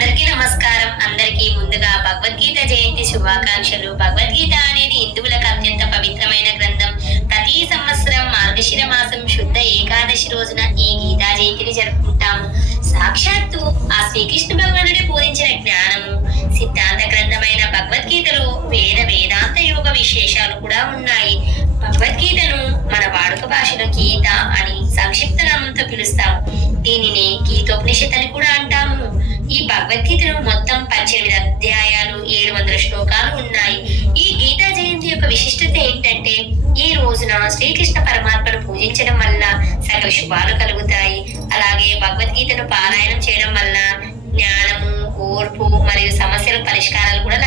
అందరికీ నమస్కారం. అందరికీ ముందుగా భగవద్గీత జయంతి శుభాకాంక్షలు. భగవద్గీత అనేది హిందువులకు అత్యంత పవిత్రమైన గ్రంథం. ప్రతి సంవత్సరం మార్గశిర మాసం శుద్ధ ఏకాదశి రోజున ఈ గీతా జయంతిని జరుపుకుంటాము. సాక్షాత్తు ఆ శ్రీకృష్ణ భగవానుడే బోధించిన జ్ఞానము సిద్ధాంత గ్రంథమైన భగవద్గీతలో వేదాంత యోగ విశేషాలు కూడా ఉన్నాయి. భగవద్గీతను మన వాడుక భాషలో గీత అని సంక్షిప్త నామంతో పిలుస్తాము. దీనిని గీతోపనిషత్ అని కూడా అంటాము. ఈ భగవద్గీతలో మొత్తం 18 అధ్యాయాలు, 700 శ్లోకాలు ఉన్నాయి. ఈ గీతా జయంతి యొక్క విశిష్టత ఏంటంటే, ఈ రోజున శ్రీకృష్ణ పరమాత్మను పూజించడం వల్ల సకల శుభాలు కలుగుతాయి. అలాగే భగవద్గీతను పారాయణం చేయడం వల్ల జ్ఞానము, ఓర్పు మరియు సమస్యల పరిష్కారాలు కూడా